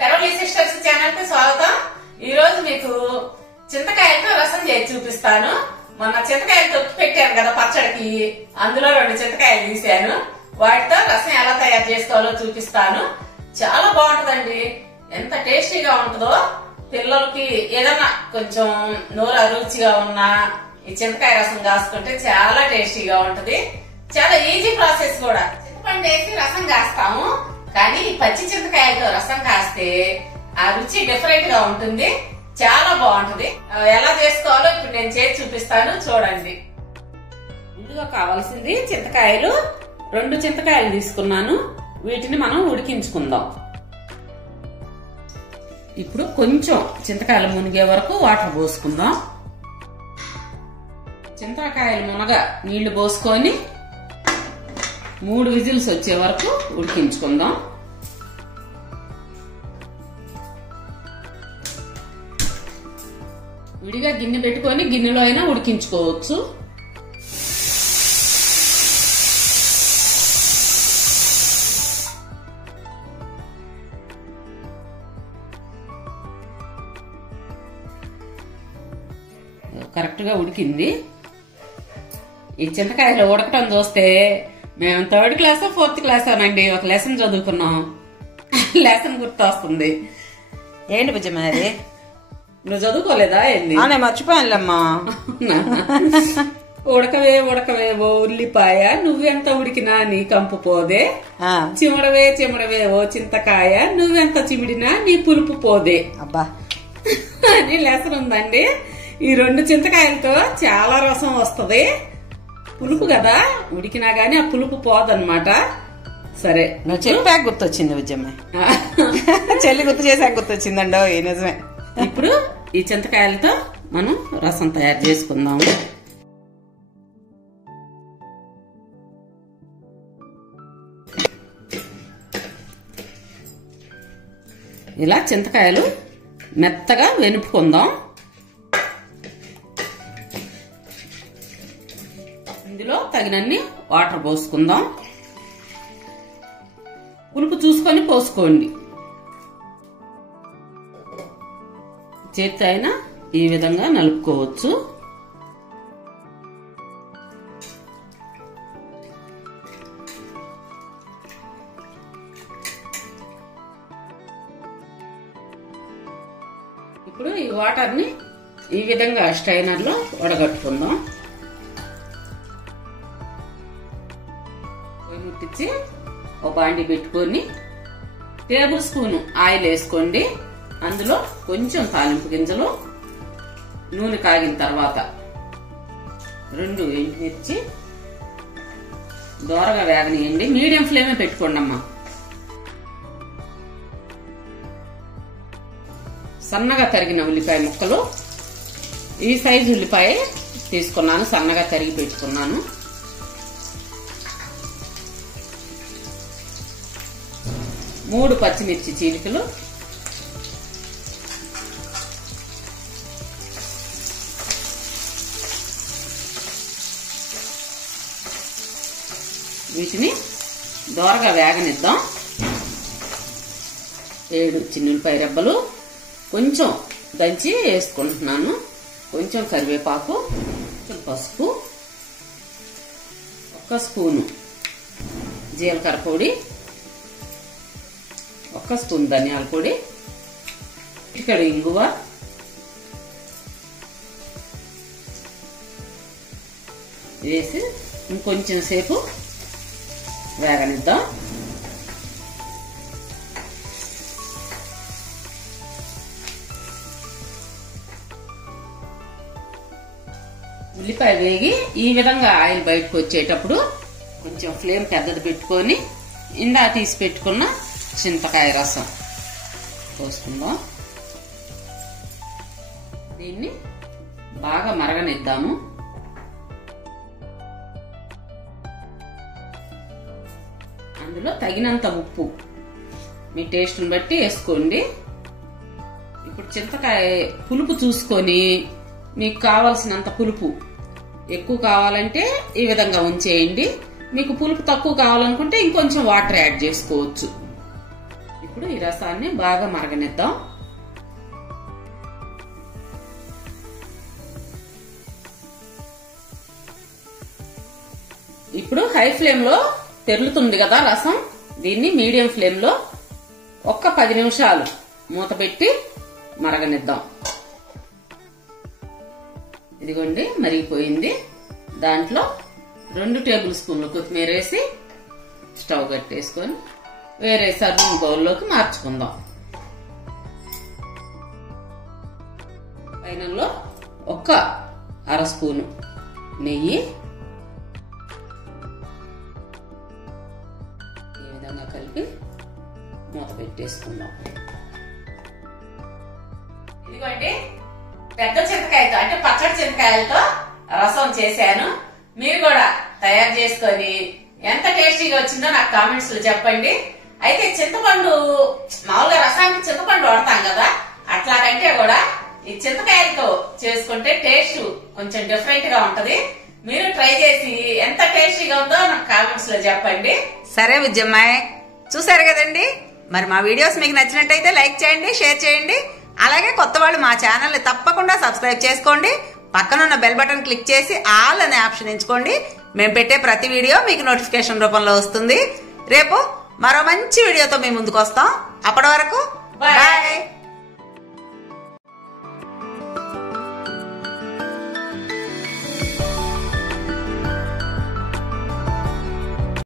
తెరవలి sisters channel కి స్వాగతం. ఈ రోజు మీకు చింతకాయలతో రసం చేసి చూపిస్తాను. మొన్న చింతకాయలు తొక్కి పెట్టాను కదా పచ్చడికి, అందులో 2 చింతకాయలు తీసాను. వాటితో రసం ఎలా తయారు చేసుకోవాలో చూపిస్తాను. చాలా బాగుంటదండి. ఎంత టేస్టీగా ఉంటుందో. పిల్లలకి ఏదన్నా కొంచెం నోరు అరుచిగా ఉన్నా ఈ చింతకాయ రసం కాసుకుంటే చాలా టేస్టీగా ఉంటది. చాలా ఈజీ ప్రాసెస్ కూడా. చింతపండు వేసి రసం కాస్తాము, కానీ పచ్చి చింతకాయలతో రసం కాస్తే ఆ రుచి డిఫరెంట్ గా ఉంటుంది. చాలా బాగుంటది. ఎలా చేసుకోవాలో ఇప్పుడు నేను చేసి చూపిస్తాను, చూడండి. ముందుగా కావాల్సింది చింతకాయలు. 2 చింతకాయలు తీసుకున్నాను. వీటిని మనం ఉడికించుకుందాం. ఇప్పుడు కొంచెం చింతకాయలు మునిగే వరకు వాటర్ పోసుకుందాం. చింతకాయలు మునగ నీళ్లు పోసుకొని 3 విజిల్స్ వచ్చే వరకు ఉడికించుకుందాం. విడిగా గిన్నె పెట్టుకొని గిన్నెలో అయినా ఉడికించుకోవచ్చు. కరెక్ట్ గా ఉడికింది. ఈ చింతకాయలు ఉడకటం చూస్తే మేము 3rd క్లాసో 4th క్లాసో అనండి ఒక లెసన్ చదువుకున్నాం. లెసన్ గుర్తొస్తుంది. ఏంటి బుజ్జమ్మ అది? నువ్వు చదువుకోలేదా? ఏంది మర్చిపోయానులేమ్మా. ఉడకవే ఉడకవేవో ఉల్లిపాయ, నువ్వెంత ఉడికినా నీ కంపు పోదే. చిమడవే చిమడవే ఓ చింతకాయ, నువ్వెంత చిమిడినా నీ పులుపు పోదే. అబ్బా అని లెసన్ ఉందండి. ఈ 2 చింతకాయలతో చాలా రసం వస్తది. పులుపు కదా, ఉడికినా గానీ ఆ పులుపు పోదన్నమాట. సరే, నువ్వు చెప్పాక గుర్తొచ్చింది బుజ్జమ్మ. చెల్లి గుర్తు చేశాక గుర్తొచ్చిందండో. ఈ నిజమే. ఇప్పుడు ఈ చింతకాయలతో మనం రసం తయారు చేసుకుందాము. ఇలా చింతకాయలు మెత్తగా వెనుపుకుందాం. ఇందులో తగినన్ని వాటర్ పోసుకుందాం. పులుపు చూసుకొని పోసుకోండి. చేతితో అయినా ఈ విధంగా నలుపుకోవచ్చు. ఇప్పుడు ఈ వాటర్ ని ఈ విధంగా స్ట్రైనర్ లో వడగట్టుకుందాం. ముట్టించి ఒక బాండి పెట్టుకొని టేబుల్ స్పూన్ ఆయిల్ వేసుకోండి. అందులో కొంచెం తాలింపు గింజలు, నూనె కాగిన తర్వాత 2 ఎండుమిర్చి దోరగా వేగనీయండి. మీడియం ఫ్లేమే పెట్టుకోండి అమ్మా. సన్నగా తరిగిన ఉల్లిపాయ ముక్కలు, ఈ సైజు ఉల్లిపాయ తీసుకున్నాను, సన్నగా తరిగి పెట్టుకున్నాను. మూడు పచ్చిమిర్చి చీలికలు, వీటిని దోరగా వేగనిద్దాం. 7 చిన్నులపాయ రెబ్బలు కొంచెం దంచి వేసుకుంటున్నాను. కొంచెం కరివేపాకు, కొంచెం పసుపు, 1 స్పూను జీలకర్ర పొడి, 1 స్పూన్ ధనియాల పొడి, ఇక్కడ ఇంగువ, వేసి ఇంకొంచెం సేపు వేగనిద్దాం. ఉల్లిపాయ వేగి ఈ విధంగా ఆయిల్ బయటకు వచ్చేటప్పుడు కొంచెం ఫ్లేమ్ పెద్దది పెట్టుకొని ఇందా తీసి పెట్టుకున్న చింతకాయ రసం పోసుకుందాం. దీన్ని బాగా మరగనిద్దాము. అందులో తగినంత ఉప్పు మీ టేస్ట్ని బట్టి వేసుకోండి. ఇప్పుడు చింతకాయ పులుపు చూసుకొని మీకు కావాల్సినంత పులుపు ఎక్కువ కావాలంటే ఈ విధంగా ఉంచేయండి. మీకు పులుపు తక్కువ కావాలనుకుంటే ఇంకొంచెం వాటర్ యాడ్ చేసుకోవచ్చు. ఇప్పుడు ఈ రసాన్ని బాగా మరగనిద్దాం. ఇప్పుడు హై ఫ్లేమ్ లో తెరులుతుంది కదా రసం, దీన్ని మీడియం ఫ్లేమ్ లో ఒక్క 10 నిమిషాలు మూత పెట్టి మరగనిద్దాం. ఇదిగోండి మరిగిపోయింది. దాంట్లో 2 టేబుల్ స్పూన్లు కొత్తిమీర వేసి స్టవ్ కట్టేసుకొని వేరే సర్వింగ్ బౌల్లోకి మార్చుకుందాం. ఫైనల్లో ఒక్క 1/2 స్పూను నెయ్యి ఈ విధంగా కలిపి మూత పెట్టేసుకుందాం. ఇదిగోండి పెద్ద చింతకాయతో అంటే పచ్చడి చింతకాయలతో రసం చేశాను. మీరు కూడా తయారు చేసుకొని ఎంత టేస్టీగా వచ్చిందో నాకు కామెంట్స్ లో చెప్పండి. అయితే చింతపండు మామూలుగా రసానికి చింతపండు వాడతాం కదా, అట్లాగంటే కూడా ఈ చింతకాయలతో చేసుకుంటే టేస్ట్ కొంచెం డిఫరెంట్ గా ఉంటది. మీరు ట్రై చేసి ఎంత టేస్టీగా ఉందో నాకు కామెంట్స్ లో చెప్పండి. సరే విజయమ్మాయ్, చూసారు కదండి. మరి మా వీడియోస్ మీకు నచ్చినట్టయితే లైక్ చేయండి, షేర్ చేయండి. అలాగే కొత్త వాళ్ళు మా ఛానల్ని తప్పకుండా సబ్స్క్రైబ్ చేసుకోండి. పక్కనున్న బెల్ బటన్ క్లిక్ చేసి ఆల్ అనే ఆప్షన్ ఎంచుకోండి. మేము పెట్టే ప్రతి వీడియో మీకు నోటిఫికేషన్ రూపంలో వస్తుంది. రేపు మరో మంచి వీడియోతో మీ ముందుకు వస్తాం. అప్పటి వరకు